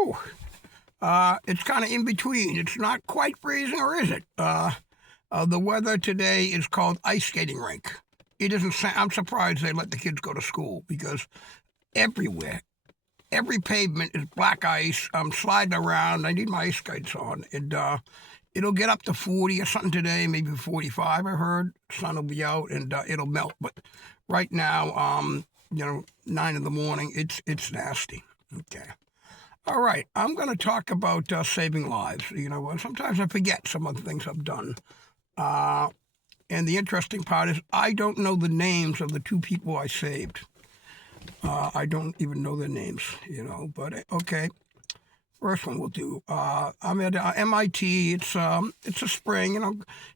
Whew. It's kind of in between. It's not quite freezing, or is it? The weather today is called ice skating rink. It isn't. I'm surprised they let the kids go to school because everywhere, every pavement is black ice. I'm sliding around. I need my ice skates on, and it'll get up to 40 or something today, maybe 45. I heard sun will be out and it'll melt. But right now, 9 in the morning, it's nasty. Okay. All right, I'm going to talk about saving lives. Sometimes I forget some of the things I've done. And the interesting part is I don't know the names of the two people I saved. I don't even know their names, but okay. First one we'll do. I'm at MIT. It's a spring.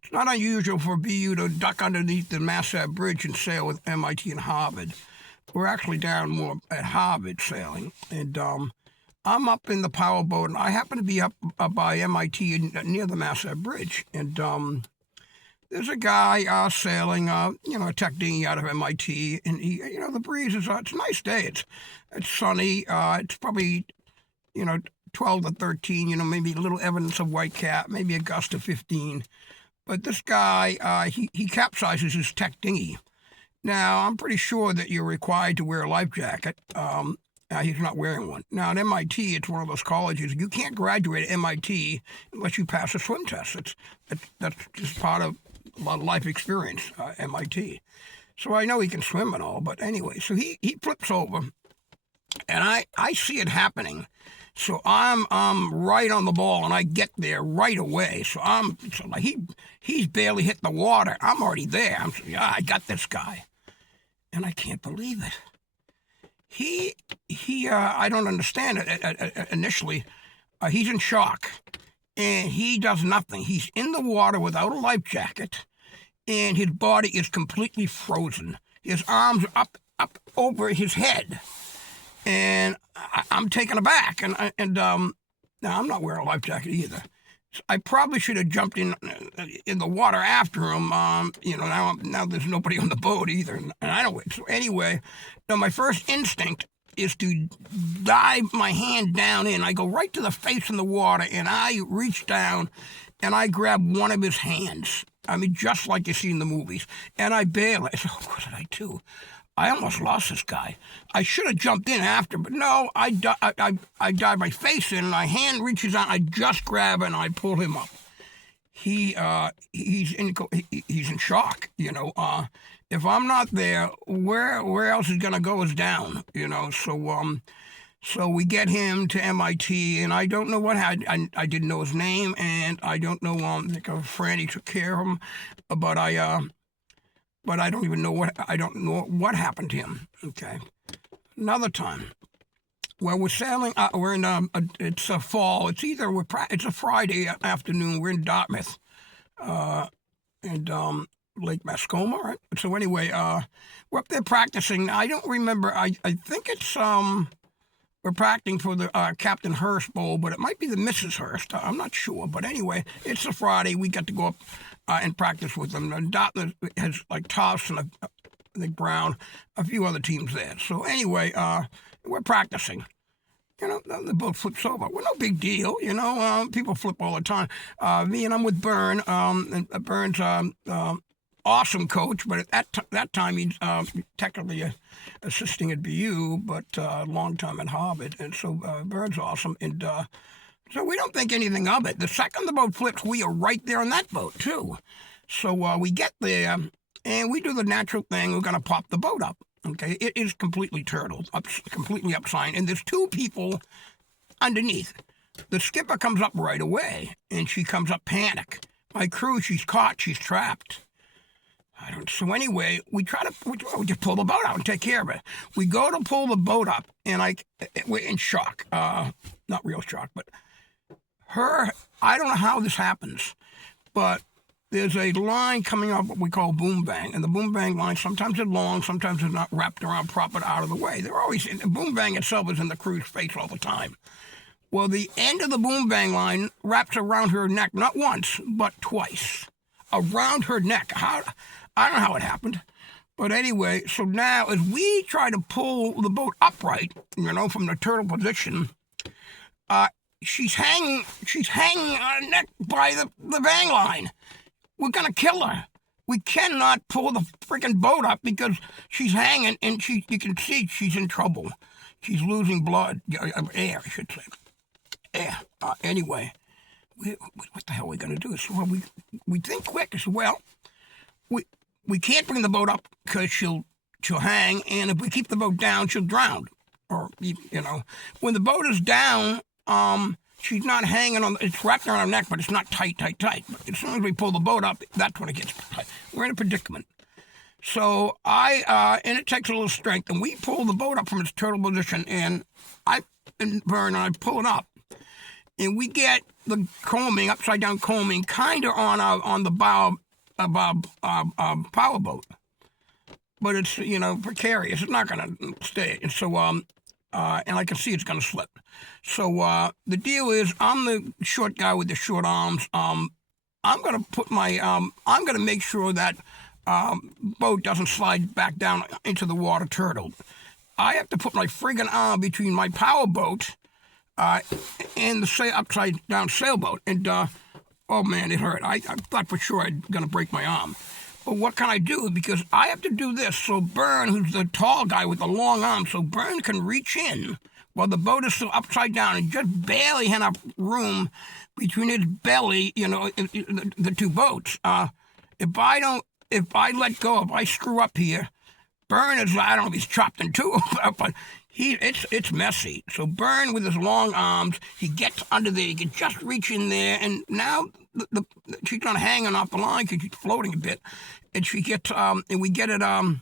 It's not unusual for BU to duck underneath the Mass Ave Bridge and sail with MIT and Harvard. We're actually down more at Harvard sailing, and I'm up in the power boat, and I happen to be up by MIT near the Mass Ave Bridge, and there's a guy sailing, a tech dinghy out of MIT, and he, the breeze is, it's a nice day. It's sunny. It's probably, 12 to 13, maybe a little evidence of white cap, maybe a gust of 15. But this guy, he capsizes his tech dinghy. Now, I'm pretty sure that you're required to wear a life jacket. He's not wearing one. Now, at MIT, it's one of those colleges. You can't graduate at MIT unless you pass a swim test. That's just part of a lot of life experience, MIT. So I know he can swim and all, but anyway, so he flips over, and I see it happening. So I'm right on the ball, and I get there right away. So he's barely hit the water. I'm already there. I got this guy, and I can't believe it. He I don't understand it initially. He's in shock, and he does nothing. He's in the water without a life jacket, and his body is completely frozen. His arms are up over his head. And I'm taken aback, and now I'm not wearing a life jacket either. I probably should have jumped in the water after him. Now there's nobody on the boat either, and I don't. So anyway, my first instinct is to dive my hand down in. I go right to the face in the water, and I reach down, and I grab one of his hands. I mean, just like you see in the movies, and I bail. I said, "What did I do? I almost lost this guy. I should have jumped in after, but no, I dive my face in, and my hand reaches out, I just grab it, and I pull him up. He's in shock, If I'm not there, where else is going to go is down, So we get him to MIT, and I don't know what happened. I didn't know his name, and I don't know, I think a friend, he took care of him, but I don't even know what happened to him. Okay. Another time, we're sailing. We're in it's a fall. It's a Friday afternoon. We're in Dartmouth, and Lake Mascoma, right? So anyway, we're up there practicing. I don't remember. I think it's we're practicing for the Captain Hearst Bowl, but it might be the Mrs. Hearst. I'm not sure. But anyway, it's a Friday. We get to go up and practice with them. And Dartmouth has like Towson, I think Brown, a few other teams there. So anyway, we're practicing. The boat flips over. Well, no big deal. People flip all the time. Me and I'm with Byrne. And Byrne's awesome coach, but at that time he's technically assisting at BU, but long time at Harvard. And so Byrne's awesome. And so we don't think anything of it. The second the boat flips, we are right there on that boat, too. So we get there, and we do the natural thing. We're going to pop the boat up. Okay, it is completely turtled, completely upside, and there's two people underneath. The skipper comes up right away, and she comes up panic. My crew, she's caught, she's trapped. So anyway, we just pull the boat out and take care of it. We go to pull the boat up, and we're in shock. Not real shock, but I don't know how this happens, but there's a line coming up what we call boom bang, and the boom bang line, sometimes it's long, sometimes it's not wrapped around proper out of the way. The boom bang itself is in the crew's face all the time. Well, the end of the boom bang line wraps around her neck, not once, but twice. Around her neck. I don't know how it happened. But anyway, so now as we try to pull the boat upright, from the turtle position, Uh, she's hanging on her neck by the bang line. We're gonna kill her. We cannot pull the freaking boat up because she's hanging, and you can see she's in trouble. She's losing blood, air, I should say. Air. Anyway, what the hell are we gonna do? So we think quick. So well, we can't bring the boat up because she'll hang, and if we keep the boat down, she'll drown. Or when the boat is down, she's not hanging on. It's wrapped around her neck, but it's not tight. But as soon as we pull the boat up, that's when it gets tight. We're in a predicament. So and it takes a little strength, and we pull the boat up from its turtle position, and Vern and I pull it up, and we get the coaming, upside down coaming, kind of on the bow of our power boat, but it's precarious. It's not gonna stay, and so and I can see it's gonna slip. So the deal is, I'm the short guy with the short arms. I'm gonna put my I'm gonna make sure that boat doesn't slide back down into the water turtle. I have to put my friggin' arm between my power boat and the upside down sailboat, and oh man, it hurt. I thought for sure I'd gonna break my arm. But what can I do? Because I have to do this so Bern, who's the tall guy with the long arm, so Bern can reach in while the boat is still upside down and just barely have enough room between his belly, the two boats. If I let go, if I screw up here, Bern is, I don't know if he's chopped in two, but it's messy. So Bern, with his long arms, he gets under there, he can just reach in there, and now she's not hanging off the line because she's floating a bit, and she gets, and we get it, and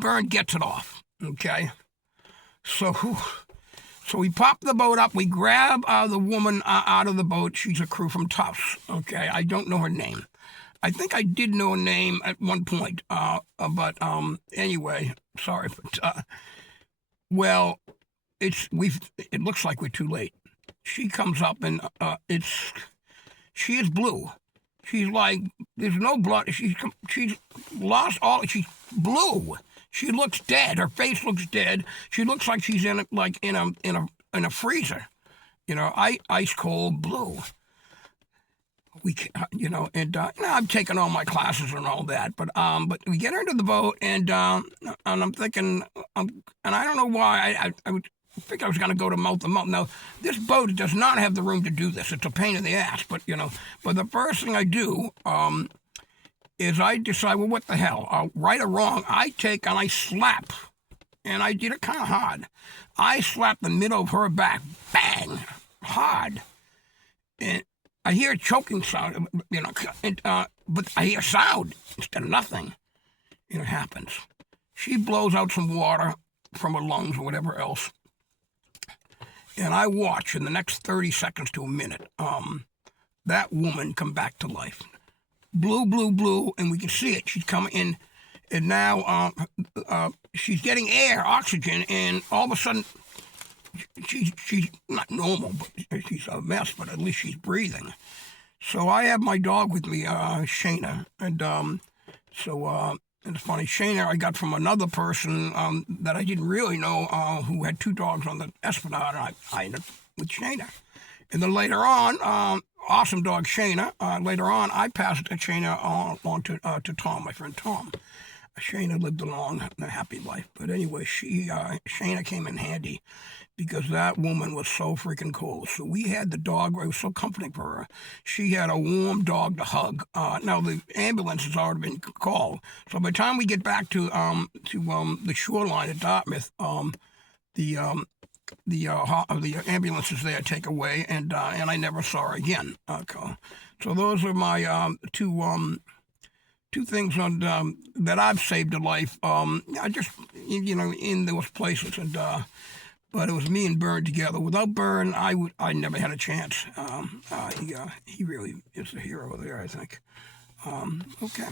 Bern gets it off, okay? So we pop the boat up, we grab the woman out of the boat. She's a crew from Tufts, okay? I don't know her name. I think I did know a name at one point, but anyway, sorry, but well, it looks like we're too late. She comes up and she is blue. She's like, there's no blood. She's lost all. She's blue. She looks dead. Her face looks dead. She looks like she's in a freezer, ice cold blue. I've taken all my classes and all that, but we get her into the boat, and I'm thinking, and I don't know why I would think I was going to go to mouth to mouth. Now, this boat does not have the room to do this. It's a pain in the ass, but the first thing I do is I decide, well, what the hell, right or wrong, I take and I slap, and I did it kind of hard. I slapped the middle of her back, bang, hard, and I hear a choking sound, but I hear sound instead of nothing. It happens. She blows out some water from her lungs or whatever else, and I watch in the next 30 seconds to a minute that woman come back to life. Blue, and we can see it. She's coming in, and now she's getting air, oxygen, and all of a sudden, she's not normal, but she's a mess, but at least she's breathing. So I have my dog with me, Shayna, and it's funny, Shayna I got from another person that I didn't really know, who had two dogs on the Esplanade, and I ended up with Shayna. And then later on, awesome dog Shayna, later on I passed Shayna on to Tom, my friend Tom. Shayna lived a long and happy life, but anyway, Shayna came in handy because that woman was so freaking cool. So we had the dog. It was so comforting for her. She had a warm dog to hug. Now the ambulance has already been called. So by the time we get back to the shoreline at Dartmouth, the ambulance is there to take away, and I never saw her again. So those are my two things that I've saved a life. I just in those places, and but it was me and Bern together. Without Bern, I never had a chance. He really is a hero there, I think. Okay.